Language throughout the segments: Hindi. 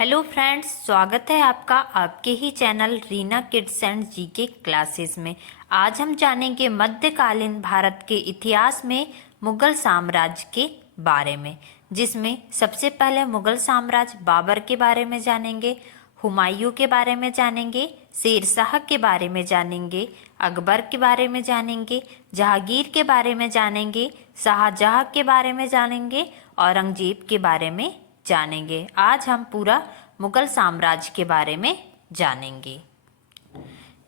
हेलो फ्रेंड्स, स्वागत है आपका आपके ही channel Reena kids and GK classes में। आज हम जानेंगे मध्यकालीन भारत के इतिहास में मुगल साम्राज्य के बारे में, जिसमें सबसे पहले मुगल साम्राज्य बाबर के बारे में जानेंगे, हुमायूं के बारे में जानेंगे, शेरशाह के बारे में जानेंगे, अकबर के बारे में जानेंगे, जहांगीर के बारे में जानेंगे, शाहजहां के बारे में जानेंगे, औरंगजेब के बारे में जानेंगे। आज हम पूरा मुगल साम्राज्य के बारे में जानेंगे।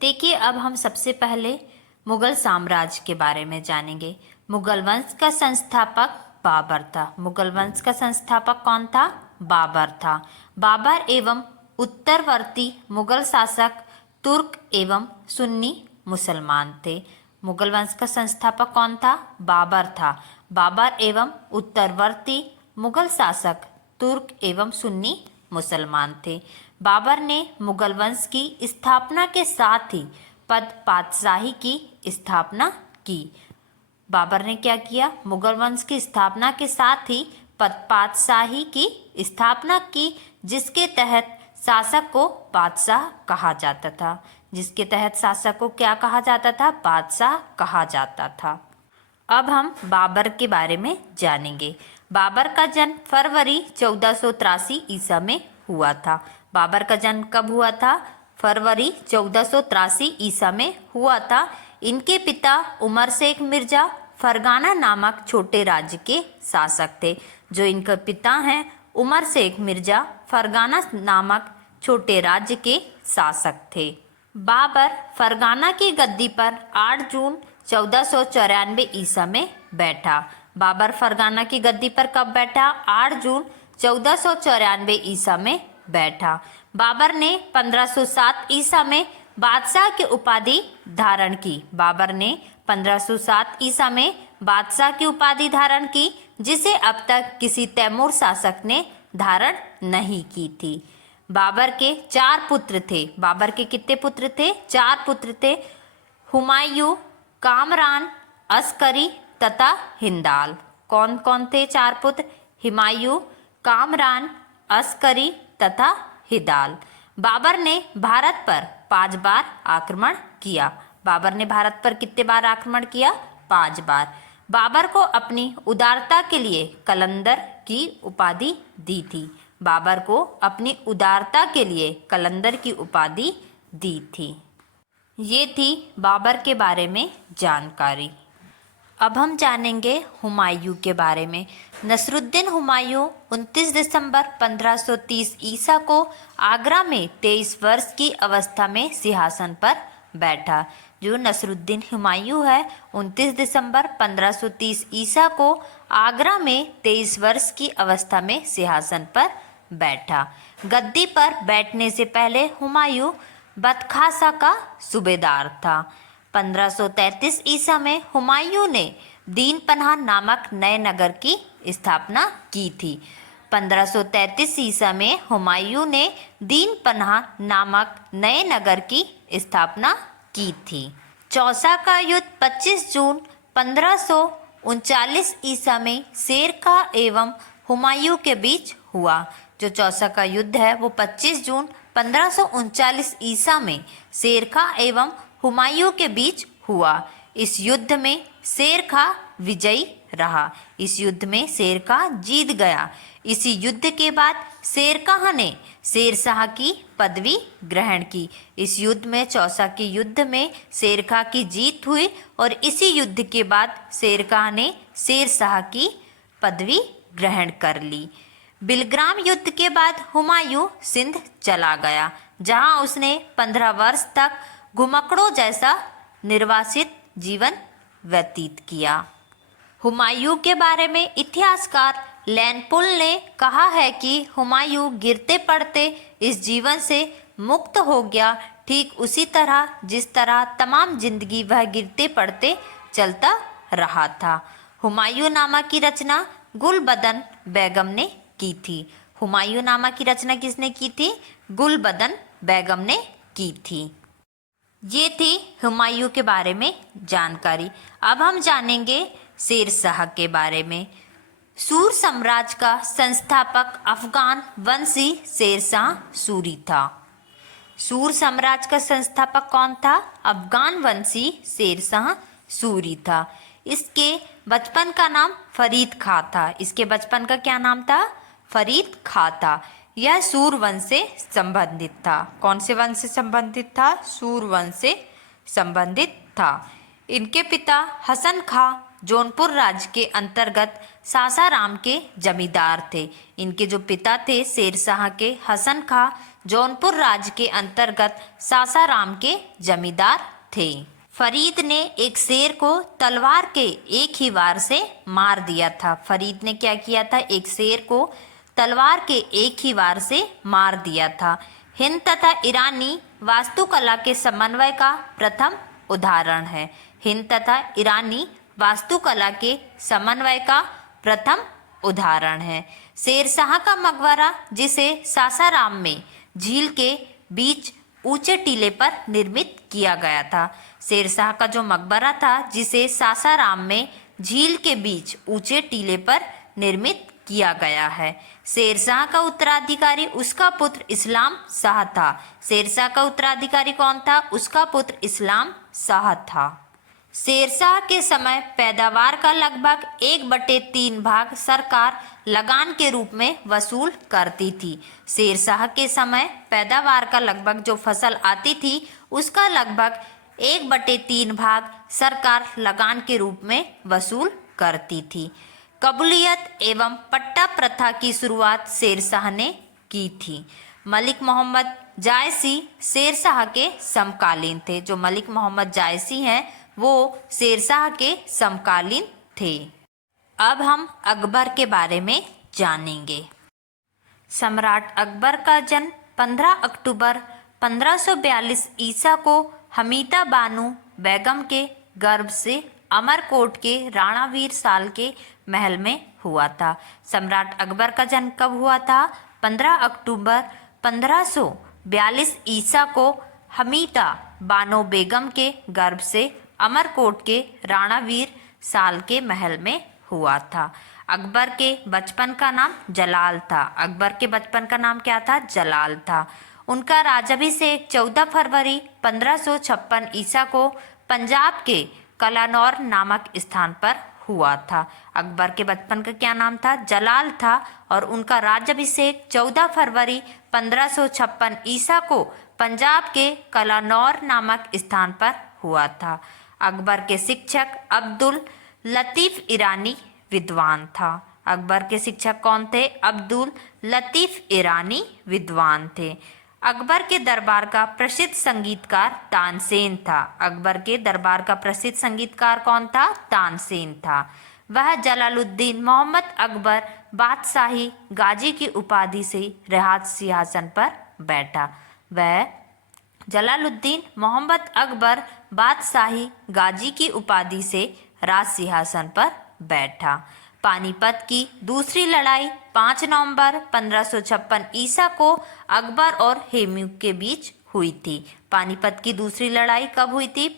देखिए, अब हम सबसे पहले मुगल साम्राज्य के बारे में जानेंगे। मुगल वंश का संस्थापक बाबर था। मुगल वंश का संस्थापक कौन था? बाबर था। बाबर एवं उत्तरवर्ती मुगल शासक तुर्क एवं सुन्नी मुसलमान थे। मुगल वंश का संस्थापक कौन था? बाबर था। बाबर एवं उत्तरवर्ती मुगल शासक तुर्क एवं सुन्नी मुसलमान थे। बाबर ने मुगल वंश की स्थापना के साथ ही पद पातशाही की स्थापना की। बाबर ने क्या किया? मुगल वंश की स्थापना के साथ ही पद पातशाही की स्थापना की, जिसके तहत शासक को बादशाह कहा जाता था। जिसके तहत शासक को क्या कहा जाता था? बादशाह कहा जाता था। अब हम बाबर के बारे में जानेंगे। बाबर का जन्म फरवरी 1483 ईसा में हुआ था। बाबर का जन्म कब हुआ था? फरवरी 1483 ईसा में हुआ था। इनके पिता उमर शेख मिर्जा फरगाना नामक छोटे राज्य के शासक थे। जो इनके पिता हैं उमर शेख मिर्जा फरगाना नामक छोटे राज्य के शासक थे। बाबर फरगाना की गद्दी पर 8 जून 1494 ईसा में बैठा। बाबर फरगाना की गद्दी पर कब बैठा? 8 जून 1494 ईसा में बैठा। बाबर ने 1507 ईसा में बादशाह की उपाधि धारण की। बाबर ने 1507 ईसा में बादशाह की उपाधि धारण की, जिसे अब तक किसी तैमूर शासक ने धारण नहीं की थी। बाबर के 4 पुत्र थे। बाबर के कितने पुत्र थे? 4 पुत्र थे। हुमायूं, कामरान, अस्करी तथा हिंदाल। कौन कौन थे 4 पुत्र? हुमायूं, कामरान, अस्करी तथा हिदाल। बाबर ने भारत पर 5 बार आक्रमण किया। बाबर ने भारत पर कितने बार आक्रमण किया? 5 बार। बाबर को अपनी उदारता के लिए कलंदर की उपाधि दी थी। बाबर को अपनी उदारता के लिए कलंदर की उपाधि दी थी। ये थी बाबर के बारे में जानकारी। अब हम जानेंगे हुमायूं के बारे में। नसरुद्दीन हुमायूं 29 दिसंबर 1530 ईसा को आगरा में 23 वर्ष की अवस्था में सिंहासन पर बैठा। जो नसरुद्दीन हुमायूं है 29 दिसंबर 1530 ईसा को आगरा में 23 वर्ष की अवस्था में सिंहासन पर बैठा। गद्दी पर बैठने से पहले हुमायूं बदखासा का सूबेदार था। 1533 ईसा में हुमायूं ने दीन पनाह नामक नए नगर की स्थापना की थी। 1533 ईसा में हुमायूं ने दीन पनाह नामक नए नगर की स्थापना की थी। चौसा का युद्ध 25 जून 1539 ईसा में शेरशाह एवं हुमायूं के बीच हुआ। जो चौसा का युद्ध है वो 25 जून 1539 ईसा में शेरशाह एवं हुमायूं के बीच हुआ। इस युद्ध में शेरशाह विजयी रहा। इस युद्ध में शेरशाह जीत गया। इसी युद्ध के बाद शेरशाह ने शेरशाह की पदवी ग्रहण की। इस युद्ध में चौसा के युद्ध में शेरशाह की जीत हुई और इसी युद्ध के बाद शेरशाह ने शेरशाह की पदवी ग्रहण कर ली। बिलग्राम युद्ध के बाद हुमायूं सिंध चला गया, जहां उसने 15 वर्ष तक घुमक्कड़ों जैसा निर्वासित जीवन व्यतीत किया। हुमायूं के बारे में इतिहासकार लैनपुल ने कहा है कि हुमायूं गिरते पड़ते इस जीवन से मुक्त हो गया, ठीक उसी तरह जिस तरह तमाम जिंदगी वह गिरते पड़ते चलता रहा था। हुमायूं नामा की रचना गुलबदन बेगम ने की थी। हुमायूं नामा की रचना किसने की थी? गुलबदन बेगम ने की थी। ये थी हुमायूं के बारे में जानकारी। अब हम जानेंगे शेरशाह के बारे में। सूर साम्राज्य का संस्थापक अफगान वंशी शेरशाह सूरी था। सूर साम्राज्य का संस्थापक कौन था? अफगान वंशी शेरशाह सूरी था। इसके बचपन का नाम फरीद खां था। इसके बचपन का क्या नाम था? फरीद खां था। यह सूर वंश से संबंधित था। कौन से वंश से संबंधित था? सूर वंश से संबंधित था। इनके पिता हसन खां जौनपुर राज्य के अंतर्गत सासाराम के जमींदार थे। इनके जो पिता थे शेरशाह के, हसन खां जौनपुर राज्य के अंतर्गत सासाराम के जमींदार थे। फरीद ने एक शेर को तलवार के एक ही वार से मार दिया था। फरीद ने क्या किया था? एक शेर को तलवार के एक ही वार से मार दिया था। हिंद तथा ईरानी वास्तुकला के समन्वय का प्रथम उदाहरण है। हिंद तथा ईरानी वास्तुकला के समन्वय का प्रथम उदाहरण है। शेरशाह का मकबरा, जिसे सासाराम में झील के बीच ऊंचे टीले पर निर्मित किया गया था। शेरशाह का जो मकबरा था, जिसे सासाराम में झील के बीच ऊंचे टीले पर निर्मित किया गया है। शेरशाह का उत्तराधिकारी उसका पुत्र इस्लाम शाह था। शेरशाह का उत्तराधिकारी कौन था? उसका पुत्र इस्लाम शाह था। शेरशाह के समय पैदावार का लगभग 1/3 भाग सरकार लगान के रूप में वसूल करती थी। शेरशाह के समय पैदावार का लगभग जो फसल आती थी उसका लगभग 1/3 भाग सरकार लगान के रूप में वसूल करती थी। कबूलियत एवं पट्टा प्रथा की शुरुआत शेरशाह ने की थी। मलिक मोहम्मद जायसी शेरशाह के समकालीन थे। जो मलिक मोहम्मद जायसी हैं वो शेरशाह के समकालीन थे। अब हम अकबर के बारे में जानेंगे। सम्राट अकबर का जन्म 15 अक्टूबर 1542 ईसा को हमीदा बानो बेगम के गर्भ से अमरकोट के राणावीर साल के महल में हुआ था। सम्राट अकबर का जन्म कब हुआ था? 15 अक्टूबर 1542 ईसा को हमीदा बानो बेगम के गर्भ से अमरकोट के राणावीर साल के महल में हुआ था। अकबर के बचपन का नाम जलाल था। अकबर के बचपन का नाम क्या था? जलाल था। उनका राज्याभिषेक 14 फरवरी 1556 ईसा को पंजाब के कलानौर नामक स्थान पर हुआ था। अकबर के बचपन का क्या नाम था? जलाल था। और उनका राज्याभिषेक 14 फरवरी 1556 ईसा को पंजाब के कलानौर नामक स्थान पर हुआ था। अकबर के शिक्षक अब्दुल लतीफ ईरानी विद्वान था। अकबर के शिक्षक कौन थे? अब्दुल लतीफ ईरानी विद्वान थे। अकबर के दरबार का प्रसिद्ध संगीतकार तानसेन था। अकबर के दरबार का प्रसिद्ध संगीतकार कौन था? तानसेन था। वह जलालुद्दीन मोहम्मद अकबर बादशाही गाजी की उपाधि से राज सिंहासन पर बैठा। वह जलालुद्दीन मोहम्मद अकबर बादशाही गाजी की उपाधि से राज सिंहासन पर बैठा। पानीपत की दूसरी लड़ाई 5 नवंबर 1556 ईसा को अकबर और हेमू के बीच हुई थी। पानीपत की दूसरी लड़ाई कब हुई थी?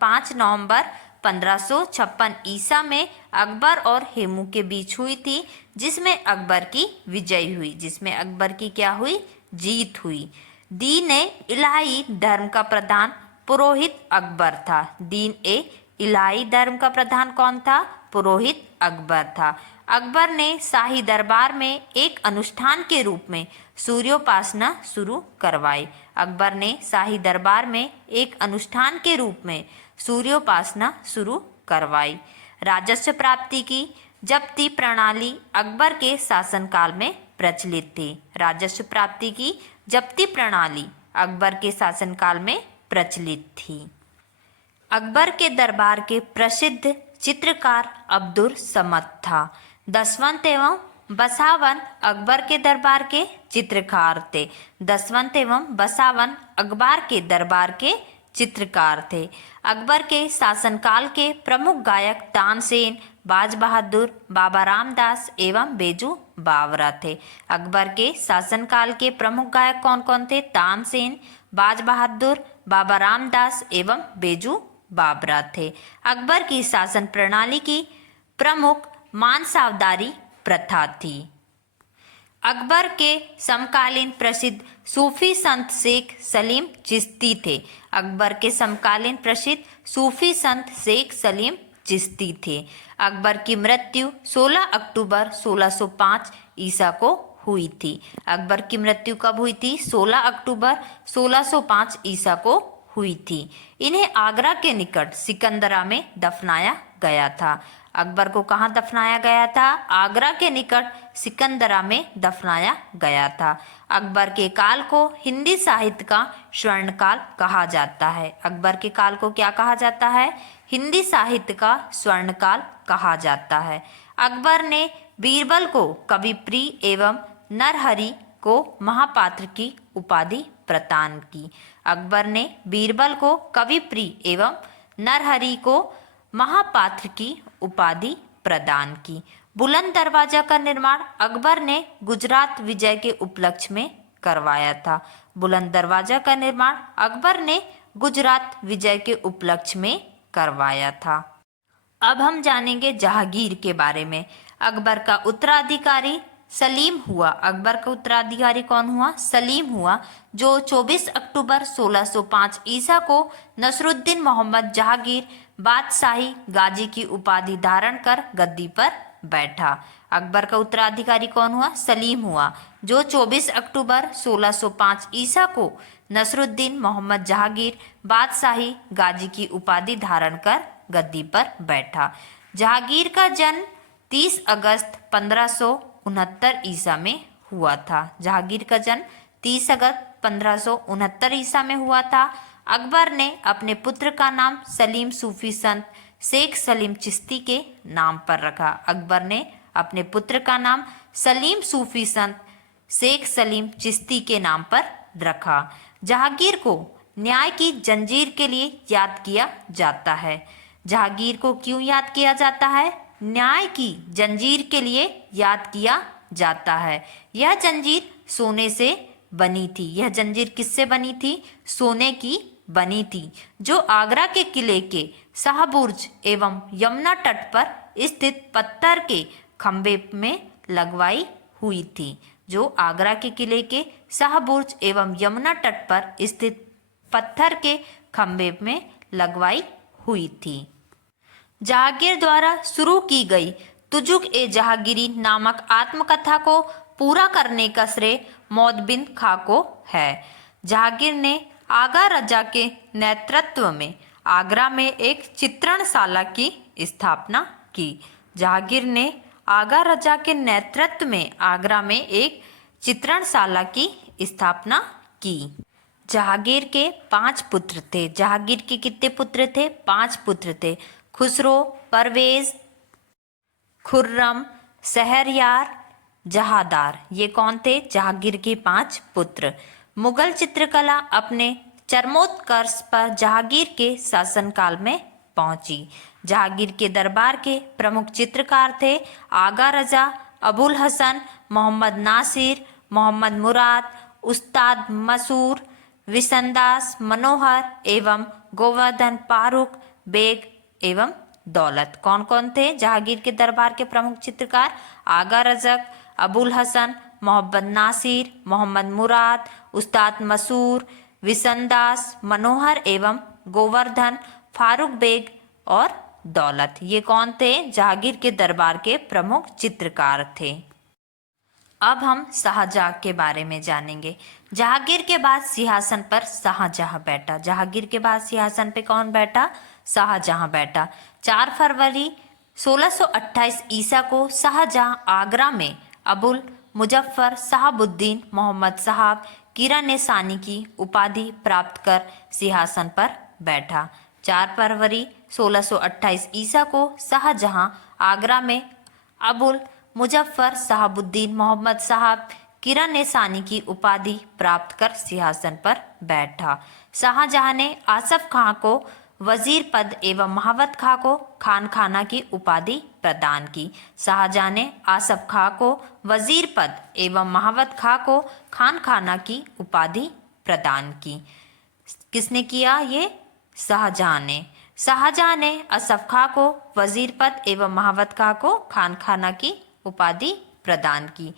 5 नवंबर 1556 ईसा में अकबर और हेमू के बीच हुई थी, जिसमें अकबर की विजय हुई। जिसमें अकबर की क्या हुई? जीत हुई। दीन ए इलाही धर्म का प्रधान पुरोहित अकबर था। दीन ए इलाही धर्म का प्रधान कौन था? पुरोहित अकबर था। अकबर ने शाही दरबार में एक अनुष्ठान के रूप में सूर्योपासना शुरू करवाई। अकबर ने शाही दरबार में एक अनुष्ठान के रूप में सूर्योपासना शुरू करवाई। राजस्व प्राप्ति की जब्ती प्रणाली अकबर के शासनकाल में प्रचलित थी। राजस्व प्राप्ति की जब्ती प्रणाली अकबर के शासनकाल में प्रचलित थी। अकबर के दरबार के प्रसिद्ध चित्रकार अब्दुल समद था। दसवंत एवं बसावन अकबर के दरबार के चित्रकार थे। दसवंत एवं बसावन अकबर के दरबार के चित्रकार थे। अकबर के शासनकाल के प्रमुख गायक तानसेन, बाज बहादुर, बाबा रामदास एवं बेजू बावरा थे। अकबर के शासनकाल के प्रमुख गायक कौन कौन थे? तानसेन, बाज बहादुर, बाबा रामदास एवं बेजू बावरा थे। अकबर की शासन प्रणाली की प्रमुख मानसावदारी प्रथा थी। अकबर के समकालीन प्रसिद्ध सूफी संत शेख सलीम चिश्ती थे। अकबर के समकालीन प्रसिद्ध सूफी संत शेख सलीम चिश्ती थे। अकबर की मृत्यु 16 अक्टूबर 1605 ईसा को हुई थी। अकबर की मृत्यु कब हुई थी? 16 अक्टूबर 1605 ईसा को हुई थी। इन्हें आगरा के निकट सिकंदरा में दफनाया गया था। अकबर को कहाँ दफनाया गया था? आगरा के निकट सिकंदरा में दफनाया गया था। अकबर के काल को हिंदी साहित्य का स्वर्ण काल कहा जाता है। अकबर के काल को क्या कहा जाता है? हिंदी साहित्य का स्वर्ण काल कहा जाता है। अकबर ने बीरबल को कवि प्रिय एवं नरहरि को महापात्र की उपाधि प्रदान की। अकबर ने बीरबल को कवि प्रिय एवं नरहरि को महापात्र की उपाधि प्रदान की। बुलंद दरवाजा का निर्माण अकबर ने गुजरात विजय के उपलक्ष्य में करवाया था। बुलंद दरवाजा का निर्माण अकबर ने गुजरात विजय के उपलक्ष्य में करवाया था। अब हम जानेंगे जहांगीर के बारे में। अकबर का उत्तराधिकारी सलीम हुआ। अकबर का उत्तराधिकारी कौन हुआ? सलीम हुआ, जो 24 अक्टूबर 1605 ईसा को नसरुद्दीन मोहम्मद जहांगीर बादशाही गाजी की उपाधि धारण कर गद्दी पर बैठा। अकबर का उत्तराधिकारी कौन हुआ? सलीम हुआ, जो 24 अक्टूबर 1605 ईसा को नसरुद्दीन मोहम्मद जहांगीर बादशाही गाजी की उपाधि धारण कर गद्दी पर बैठा। जहांगीर का जन्म 30 अगस्त 1569 ईसा में हुआ था। जहांगीर का जन्म 30 अगस्त 1569 ईसा में हुआ था। अकबर ने अपने पुत्र का नाम सलीम सूफी संत शेख सलीम चिश्ती के नाम पर रखा। अकबर ने अपने पुत्र का नाम सलीम सूफी संत शेख सलीम चिश्ती के नाम पर रखा। जहांगीर को न्याय की जंजीर के लिए याद किया जाता है। जहांगीर को क्यों याद किया जाता है? न्याय की जंजीर के लिए याद किया जाता है। यह जंजीर सोने से बनी थी। यह जंजीर किससे बनी थी? सोने की बनी थी, जो आगरा के किले के शाहबुर्ज एवं यमुना तट पर स्थित पत्थर के खंभे में लगवाई हुई थी। जो आगरा के किले के शाहबुर्ज एवं यमुना तट पर स्थित पत्थर के खंभे में लगवाई हुई थी। जहांगीर द्वारा शुरू की गई तुजुक ए जहांगीरी नामक आत्मकथा को पूरा करने का श्रेय मौदबिन खां को है। जहांगीर ने आगा रजा के नेतृत्व में आगरा में एक चित्रणशाला की स्थापना की। जहांगीर ने आगा रजा के नेतृत्व में आगरा में एक चित्रणशाला की स्थापना की। जहांगीर के 5 पुत्र थे। जहांगीर के कितने पुत्र थे? 5 पुत्र थे। खुसरो, परवेज, खुर्रम, शहरयार, जहादार, ये कौन थे? जहांगीर के 5 पुत्र। मुगल चित्रकला अपने चरमोत्कर्ष पर जहांगीर के शासनकाल में पहुंची। जहांगीर के दरबार के प्रमुख चित्रकार थे आगा रजा, अबुल हसन, मोहम्मद नासिर, मोहम्मद मुराद, उस्ताद मसूर, विसनदास मनोहर एवं गोवर्धन फारूक बेग एवं दौलत। कौन कौन थे जहांगीर के दरबार के प्रमुख चित्रकार? आगा रजक, अबुल हसन, मोहम्मद नासिर, मोहम्मद मुराद, उस्ताद मसूर, विसनदास मनोहर एवं गोवर्धन फारूक बेग और दौलत। ये कौन थे? जहांगीर के दरबार के प्रमुख चित्रकार थे। अब हम शाहजहां के बारे में जानेंगे। जहांगीर के बाद सिंहासन पर शाहजहां बैठा। जहांगीर के बाद सिंहासन पे कौन बैठा? शाहजहां बैठा। 4 फरवरी 1628 ईसा को शाहजहां आगरा में अबुल मुजफ्फर शहाबुद्दीन मोहम्मद साहब किरण सानी की उपाधि प्राप्त कर सिंहासन पर बैठा। 4 फरवरी 1628 ईसा को शाहजहां आगरा में अबुल मुजफ्फर शहाबुद्दीन मोहम्मद साहब किरण सानी की उपाधि प्राप्त कर सिंहासन पर बैठा। शाहजहां ने आसफ खां को वजीर पद एवं महावत खां को खान खाना की उपाधि प्रदान की। शाहजहां ने आसफ खां को वजीर पद एवं महावत खां को खान खाना की उपाधि प्रदान की। किसने किया ये? शाहजहां ने। शाहजहां ने आसफ खां को वजीर पद एवं महावत खां को खान खाना की उपाधि प्रदान की।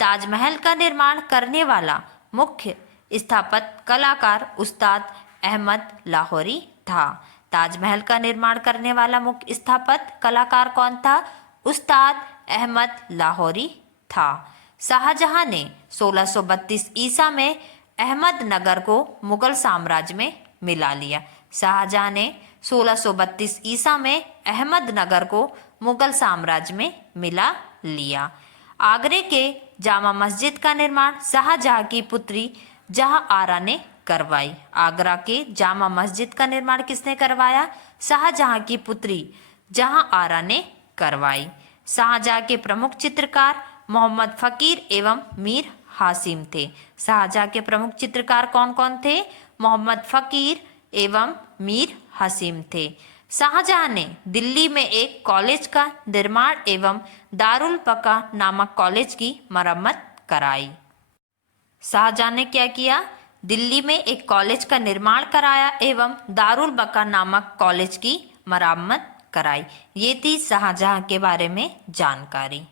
ताजमहल का निर्माण करने वाला मुख्य स्थापत्य कलाकार उस्ताद अहमद लाहौरी था। ताजमहल का निर्माण करने वाला मुख्य स्थापत्य कलाकार कौन था? उस्ताद अहमद लाहौरी था। शाहजहां ने 1632 ईसा में अहमदनगर को मुगल साम्राज्य में मिला लिया। शाहजहां ने 1632 ईसा में अहमदनगर को मुगल साम्राज्य में मिला लिया। आगरे के जामा मस्जिद का निर्माण शाहजहां की पुत्री जहां आरा ने करवाई। आगरा के जामा मस्जिद का निर्माण किसने करवाया? शाहजहां की पुत्री जहां आरा ने करवाई। शाहजहां के प्रमुख चित्रकार मोहम्मद फकीर एवं मीर हासिम थे। शाहजहां के प्रमुख चित्रकार कौन कौन थे? मोहम्मद फकीर एवं मीर हासिम थे। शाहजहां ने दिल्ली में एक कॉलेज का निर्माण एवं दारुल बका नामक कॉलेज की मरम्मत कराई। शाहजहां ने क्या किया? दिल्ली में एक कॉलेज का निर्माण कराया एवं दारुल बका नामक कॉलेज की मरम्मत कराई। ये थी शाहजहां के बारे में जानकारी।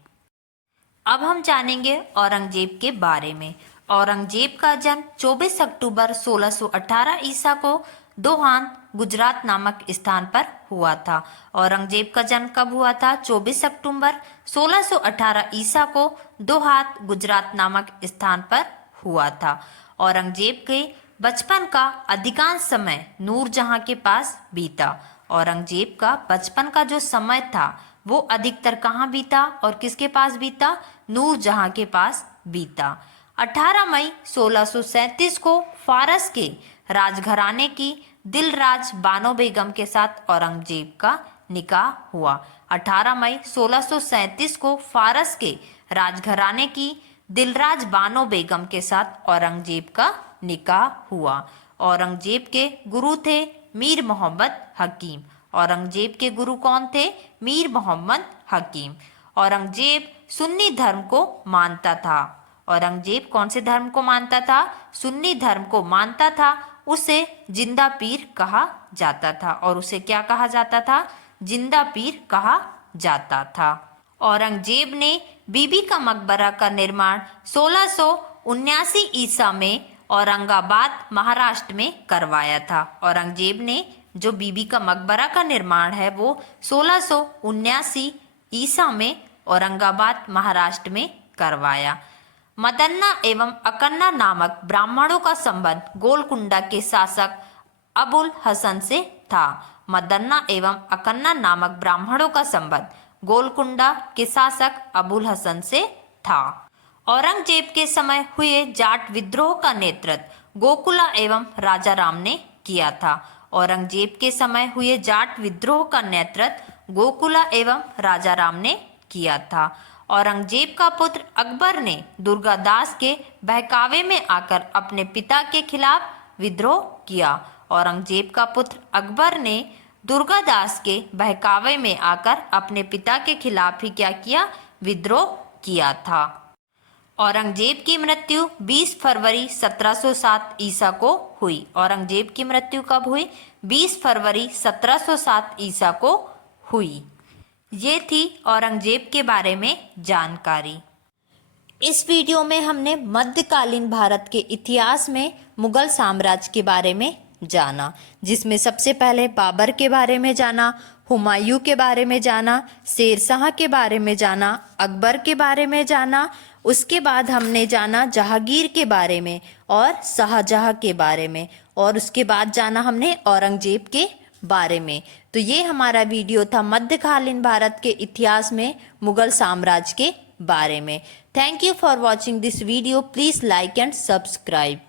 अब हम जानेंगे औरंगजेब के बारे में। औरंगजेब का जन्म 24 अक्टूबर 1618 ईसा को दोहान गुजरात नामक स्थान पर हुआ था। औरंगजेब का जन्म कब हुआ था? 24 अक्टूबर 1618 ईसा को दोहात गुजरात नामक स्थान पर हुआ था। औरंगजेब के बचपन का अधिकांश समय नूरजहां के पास बीता। औरंगजेब का बचपन का जो समय था वो अधिकतर कहाँ बीता और किसके पास बीता? नूरजहां के पास बीता। 18 मई 1637 को फारस के राजघराने की दिलराज बानो बेगम के साथ औरंगजेब का निकाह हुआ। 18 मई 1637 को फारस के राजघराने की दिलराज बानो बेगम के साथ औरंगजेब का निकाह हुआ। औरंगजेब के गुरु थे मीर मोहम्मद हकीम। औरंगजेब के गुरु कौन थे? मीर मोहम्मद हकीम। औरंगजेब सुन्नी धर्म को मानता था। औरंगजेब कौन से धर्म को मानता था? सुन्नी धर्म को मानता था। उसे जिंदा पीर कहा जाता था। और उसे क्या कहा जाता था? जिंदा पीर कहा जाता था। औरंगजेब ने बीबी का मकबरा का निर्माण 1679 ईसा में औरंगाबाद महाराष्ट्र में करवाया था। औरंगजेब ने जो बीबी का मकबरा का निर्माण है वो 1679 ईसा में औरंगाबाद महाराष्ट्र में करवाया। मदन्ना एवं अकन्ना नामक ब्राह्मणों का संबंध गोलकुंडा के शासक अबुल हसन से था। मदन्ना एवं अकन्ना नामक ब्राह्मणों का संबंध गोलकुंडा के शासक अबुल हसन से था। औरंगजेब के समय हुए जाट विद्रोह का नेतृत्व गोकुला एवं राजा राम ने किया था। औरंगजेब के समय हुए जाट विद्रोह का नेतृत्व गोकुला एवं राजा राम ने किया था। औरंगजेब का पुत्र अकबर ने दुर्गादास के बहकावे में आकर अपने पिता के खिलाफ विद्रोह किया। औरंगजेब का पुत्र अकबर ने दुर्गादास के बहकावे में आकर अपने पिता के खिलाफ ही क्या किया? विद्रोह किया था। औरंगजेब की मृत्यु 20 फरवरी 1707 ईसा को हुई। औरंगजेब की मृत्यु कब हुई? 20 फरवरी 1707 ईसा को हुई। ये थी औरंगजेब के बारे में जानकारी। इस वीडियो में हमने मध्यकालीन भारत के इतिहास में मुगल साम्राज्य के बारे में जाना, जिसमें सबसे पहले बाबर के बारे में जाना, हुमायूं के बारे में जाना, शेरशाह के बारे में जाना, अकबर के बारे में जाना। उसके बाद हमने जाना जहांगीर के बारे में और शाहजहां के बारे में, और उसके बाद जाना हमने औरंगजेब के बारे में। तो ये हमारा वीडियो था मध्यकालीन भारत के इतिहास में मुगल साम्राज्य के बारे में। Thank you for watching this video. Please like and subscribe.